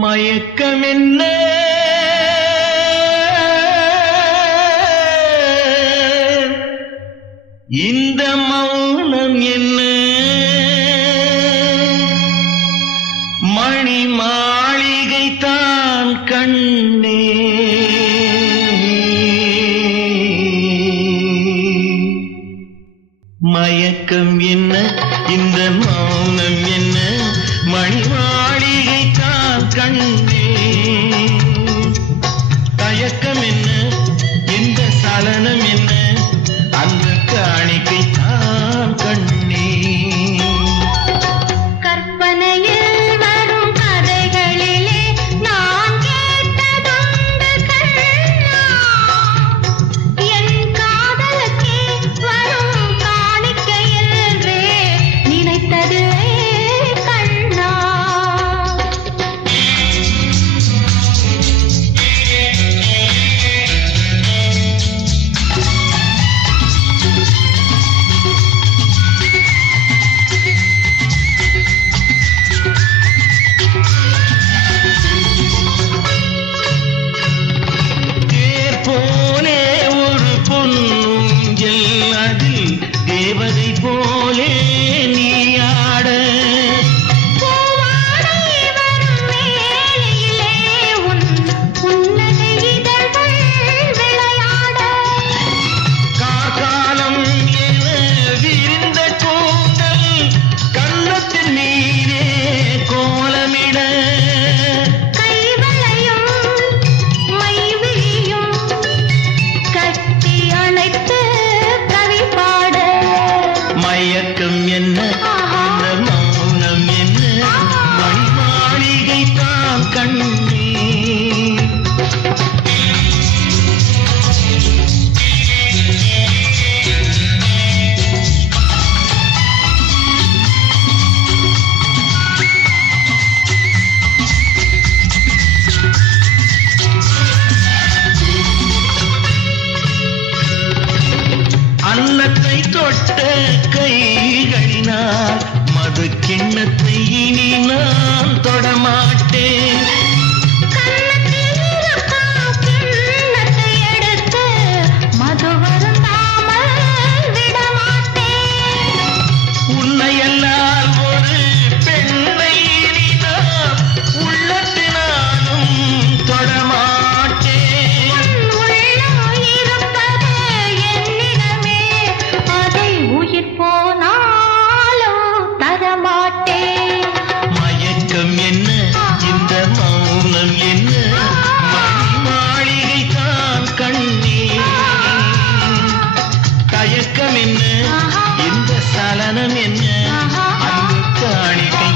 மயக்கம் என்ன இந்த மௌனம் என்ன மணி மாளிகை தான் கண்ணே மயக்கம் என்ன இந்த மௌனம் என்ன மணி மாளிகை தான் கண்ணே தயக்கம் என்ன இந்த சலனம் என்ன அந்த காணிக்கை தான் கண்ணே கற்பனையில் வரும் கதைகளிலே நான் கேட்டதுண்டு கண்ணா என் காதலுக்கே வரும் காணிக்கை என்றே நினைத்ததில்லை கண்ணா தேவதை போலே நீ ஆட காலம் என விரிந்த கூந்தல் கன்னத்தின் மீதே கோலமிட மயக்கம் என்ன இந்த மௌனம் என்ன மணி மாளிகை தான் கண்ணே அன்னத்தை தொட்ட கைகளினால் மது கிண்ணத்தை இனி நான் தொடமாட்டேன் உன்னையெல்லாம் ஒரு பெண்ணை இனி நான் உள்ளத்தினாலும் தொடமாட்டேன் மயக்கம் என்ன இந்த மௌனம் என்ன மணி மாளிகை தான் கண்ணே தயக்கம் என்ன இந்த சலனம் என்ன அந்த காணிக்கை